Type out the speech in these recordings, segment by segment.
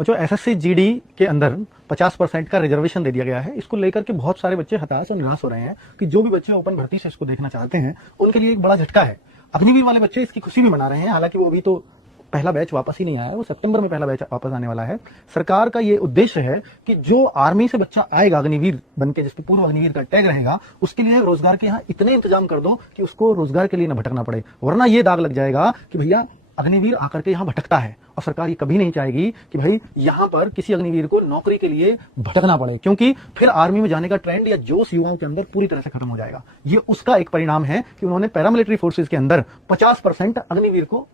बच्चों SSC GD के अंदर 50% का रिजर्वेशन दे दिया गया है। इसको लेकर के बहुत सारे बच्चे हताश और निराश हो रहे हैं कि जो भी बच्चे ओपन भर्ती से इसको देखना चाहते हैं उनके लिए एक बड़ा झटका है। अग्निवीर वाले बच्चे इसकी खुशी भी मना रहे हैं, हालांकि वो अभी तो पहला बैच वापस ही नहीं आया है, वो सितंबर में पहला बैच वापस आने वाला है। सरकार का ये उद्देश्य है कि जो आर्मी से बच्चा आएगा अग्निवीर बनके, जिसपे पूर्व अग्निवीर का टैग रहेगा, उसके लिए रोजगार के यहाँ इतने इंतजाम कर दो कि उसको रोजगार के लिए न भटकना पड़े, वरना ये दाग लग जाएगा कि भैया अग्निवीर आकर के यहाँ भटकता है। और सरकार ये कभी नहीं चाहेगी कि भाई यहाँ पर किसी अग्निवीर को नौकरी के लिए भटकना पड़े, क्योंकि फिर आर्मी में जाने का ट्रेंड या जोश युवाओं के अंदर पूरी तरह से खत्म हो जाएगा। ये उसका एक परिणाम है कि उन्होंने पैरामिलिट्री फोर्सेज के अंदर 50% अग्निवीर को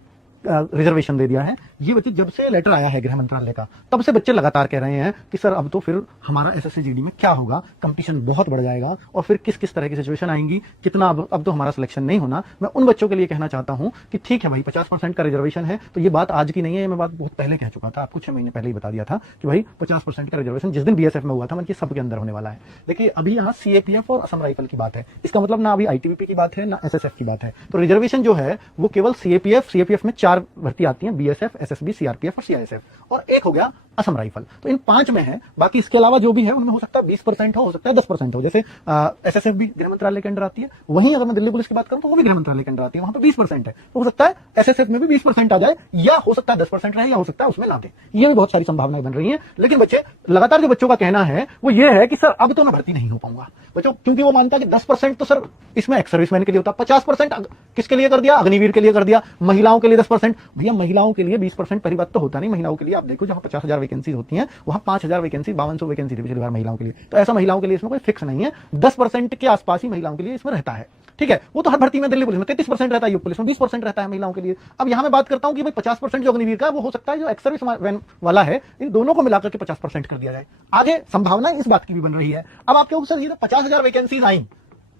रिजर्वेशन दे दिया है। ये बच्चे जब से लेटर आया है गृह मंत्रालय का, तब से बच्चे लगातार कह रहे हैं कि सर अब तो फिर हमारा एसएससी जीडी में क्या होगा, कंपटीशन बहुत बढ़ जाएगा और फिर किस किस तरह की सिचुएशन आएंगी, कितना अब तो हमारा सिलेक्शन नहीं होना। मैं उन बच्चों के लिए कहना चाहता हूं कि ठीक है भाई 50% का रिजर्वेशन है, तो ये बात आज की नहीं है, मैं बात बहुत पहले कह चुका था, आपको 6 महीने पहले ही बता दिया था कि भाई 50% का रिजर्वेशन जिस दिन बीएसएफ में हुआ था मतलब सबके अंदर होने वाला है। देखिए अभी यहाँ सीएपीएफ और असम राइफल की बात है, इसका मतलब ना अभी आईटीबीपी की बात है ना एसएसएफ की बात है। तो रिजर्वेशन जो है वो केवल सीएपीएफ में 4 भर्ती आती है, बीएसएफ, एसएसबी, सीआरपीएफ और सीआईएसएफ, और एक हो गया असम राइफल। तो इन 5 में है, बाकी इसके अलावा जो भी है उनमें हो सकता है 20% हो सकता है 10% हो। जैसे एसएसएफ भी गृह मंत्रालय के अंडर आती है, वहीं अगर मैं दिल्ली पुलिस की बात करूं तो वो भी गृह मंत्रालय के अंडर आती है, वहां पे 20% है। तो हो सकता है एसएसएफ में भी 20% आ जाए, या हो सकता है 10% रहे, या हो सकता है उसमें ना दे। ये भी बहुत सारी संभावनाएं बन रही है। लेकिन बच्चे लगातार जो बच्चों का कहना है वो ये है कि सर अब तो मैं भर्ती नहीं हो पाऊंगा बच्चों, क्योंकि वो मानता है कि 10% तो सर इसमें एक्स सर्विसमैन के लिए होता, 50% किसके लिए कर दिया, अग्निवीर के लिए कर दिया, महिलाओं के लिए 10%। भैया महिलाओं के लिए 20% पहली बात तो होता नहीं, महिलाओं के लिए आप देखो जहां 50,000 वैकेंसी होती हैं वहां 5,000 वैकेंसी 5200 वैकेंसी थी पिछली बार महिलाओं के लिए। तो ऐसा महिलाओं के लिए इसमें कोई फिक्स नहीं है, 10% के आसपास ही महिलाओं के लिए इसमें रहता है। ठीक है, वो तो हर भर्ती में दिल्ली पुलिस में 33% रहता है, यूपी पुलिस में 20% रहता है महिलाओं के लिए। अब यहां मैं बात करता हूं कि भाई 50% जो अग्निवीर का वो हो सकता है जो एक्स सर्विस वाला है, इन दोनों को मिलाकर के 50% कर दिया जाए। आगे संभावना इस बात की भी बन रही है। अब आपके ऊपर ये 50,000 वैकेंसीज आई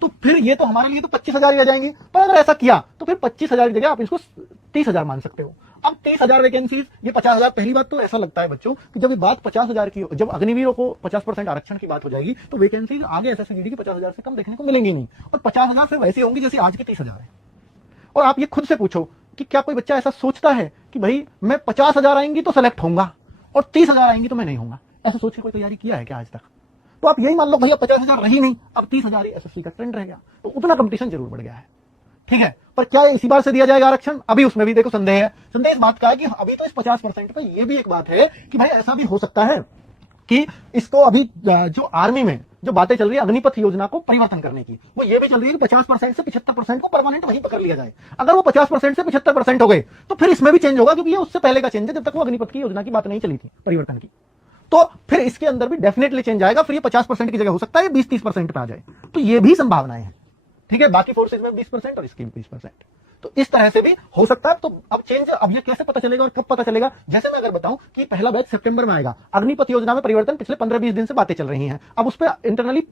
तो फिर ये तो हमारे लिए तो 25,000 ही आ जाएंगी, पर अगर ऐसा किया तो फिर 25,000 की जगह आप इसको 30,000 मान सकते हो। अब 30,000 वैकेंसीज, ये 50,000। पहली बात तो ऐसा लगता है बच्चों कि जब ये बात 50,000 की, जब अग्निवीरों को 50% आरक्षण की बात हो जाएगी तो वैकेंसीज आगे एसएससी जीडी की 50,000 से कम देखने को मिलेंगी नहीं, और 50,000 से वैसे होंगी जैसे आज की 30,000 है। और आप ये खुद से पूछो कि क्या कोई बच्चा ऐसा सोचता है कि भाई मैं 50,000 आएंगी तो सेलेक्ट होऊंगा और 30,000 आएंगी तो मैं नहीं होऊंगा? ऐसा सोच के कोई तैयारी किया है क्या आज तक? तो आप यही मान लो भैया 50,000 रही नहीं, अब 30,000 ही एसएससी का ट्रेंड रह गया, तो उतना कंपटीशन जरूर बढ़ गया है। ठीक है, पर क्या इसी बार से दिया जाएगा आरक्षण? अभी उसमें भी देखो संदेह है। संदेह इस बात का है कि अभी तो इस 50% पे ये भी एक बात है कि भाई ऐसा भी हो सकता है कि इसको अभी जो आर्मी में जो बातें चल रही है अग्निपथ योजना को परिवर्तन करने की, वो ये भी चल रही है कि 50% से 75% को परमानेंट वहीं पकड़ लिया जाए। अगर वो 50% से 75% हो गए तो फिर इसमें भी चेंज होगा, क्योंकि ये उससे पहले का चेंज है, जब तक वो अग्निपथ की योजना की बात नहीं चली थी परिवर्तन की। तो फिर इसके अंदर भी डेफिनेटली चेंज आएगा, फिर ये 50% की जगह हो सकता है 20-30% पे आ जाए। तो ये भी संभावनाएं हैं। ठीक है, बाकी फोर्सेज में 20% और इसकी 20%, तो इस तरह से भी हो सकता है। तो अब चेंज, अब ये कैसे पता चलेगा और कब पता चलेगा? जैसे मैं अगर बताऊं कि पहला बैच सितंबर में आएगा, अग्निपथ योजना में परिवर्तन पिछले 15-20 दिन से बातें चल रही हैं, अब उस पर इंटरनली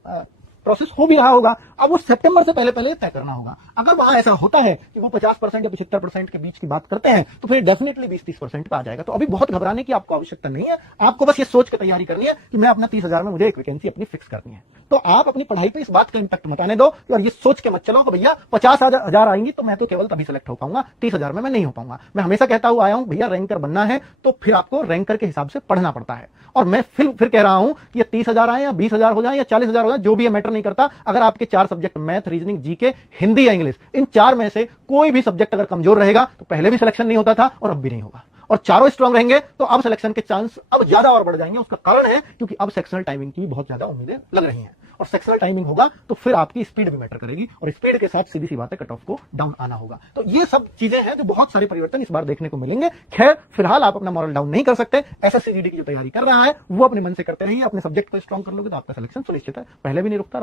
प्रोसेस हो भी रहा होगा, अब वो सितंबर से पहले पहले तय करना होगा। अगर वहां ऐसा होता है कि वो 50% या 75% के बीच की बात करते हैं तो फिर डेफिनेटली 20-30% पे आ जाएगा। तो अभी बहुत घबराने की आपको आवश्यकता नहीं है, आपको बस ये सोच के तैयारी करनी है कि मैं अपना 30,000 में मुझे एक वैकेंसी अपनी फिक्स करनी है। तो आप अपनी पढ़ाई पे इस बात का इंपैक्ट मत आने दो और ये सोच के मत चलो कि भैया 50,000 आएंगी तो मैं तो केवल तभी सेलेक्ट हो पाऊंगा, 30,000 में मैं नहीं हो पाऊंगा। मैं हमेशा कहता हुआ आया हूं भैया रैंकर बनना है तो फिर आपको रैंकर के हिसाब से पढ़ना पड़ता है। और मैं फिर कह रहा हूं कि ये 30,000 आए या 20,000 हो जाए या 40,000 हो जाए, जो भी है मैटर नहीं करता। अगर आपके 4 subject math, reasoning, GK, Hindi या इंग्लिश, इन 4 में से कोई भी सब्जेक्ट अगर कमजोर रहेगा तो पहले भी सिलेक्शन नहीं होता था और अब भी नहीं होगा, और चारों स्ट्रांग रहेंगे तो अब सिलेक्शन के चांस अब ज्यादा और बढ़ जाएंगे। उसका कारण है क्योंकि अब सेक्शनल टाइमिंग की बहुत ज्यादा उम्मीदें लग रही हैं, और सेक्शनल टाइमिंग होगा तो फिर आपकी स्पीड भी मैटर करेगी, और स्पीड के साथ सीधी सी बात है कट ऑफ को डाउन आना होगा। तो ये सब चीजें हैं जो बहुत सारे परिवर्तन इस बार देखने को मिलेंगे। खैर फिलहाल आप अपना मॉरल डाउन नहीं कर सकते। एसएससी जीडी की जो तैयारी कर रहा है वो अपने मन से करते रहिए, अपने सब्जेक्ट को स्ट्रांग कर लोगे तो आपका सिलेक्शन सुनिश्चित है, पहले भी नहीं रुकता।